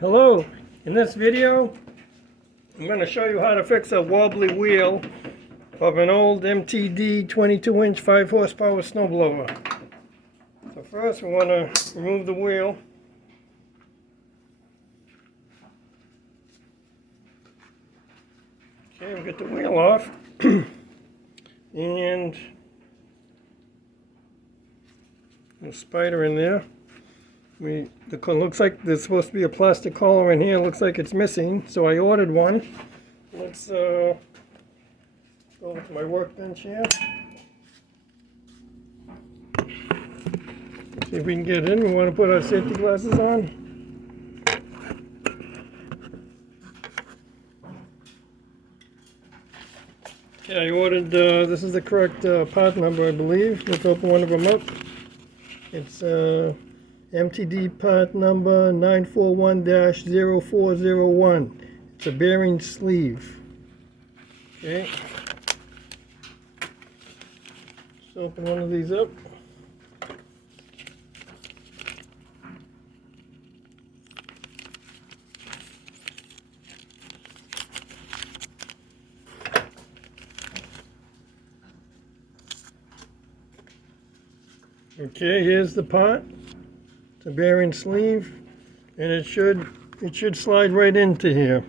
Hello, in this video I'm going to show you how to fix a wobbly wheel of an old MTD 22-inch 5 horsepower snowblower. So first we want to remove the wheel. Okay, we'll get the wheel off and a spider in there. Looks like there's supposed to be a plastic collar in here. Looks like it's missing, so I ordered one. Let's go to my workbench here. See if we can get in. We want to put our safety glasses on. Okay, I ordered, this is the correct part number, I believe. Let's open one of them up. It's MTD part number 941-0401. It's a bearing sleeve. Okay. Let's open one of these up. Okay, here's the part. It's a bearing sleeve, and it should slide right into here.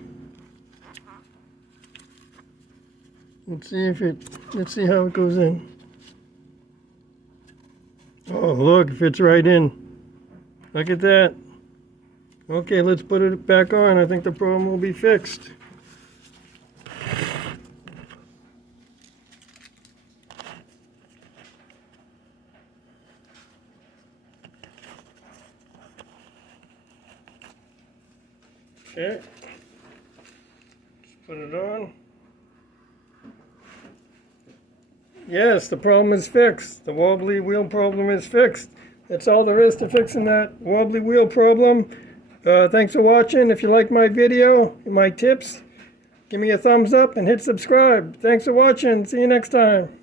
Let's see how it goes in. Oh, look, it fits right in. Look at that. Okay, let's put it back on. I think the problem will be fixed. Okay, let's put it on. Yes, the problem is fixed. The wobbly wheel problem is fixed. That's all there is to fixing that wobbly wheel problem. Thanks for watching. If you like my video, my tips, give me a thumbs up and hit subscribe. Thanks for watching. See you next time.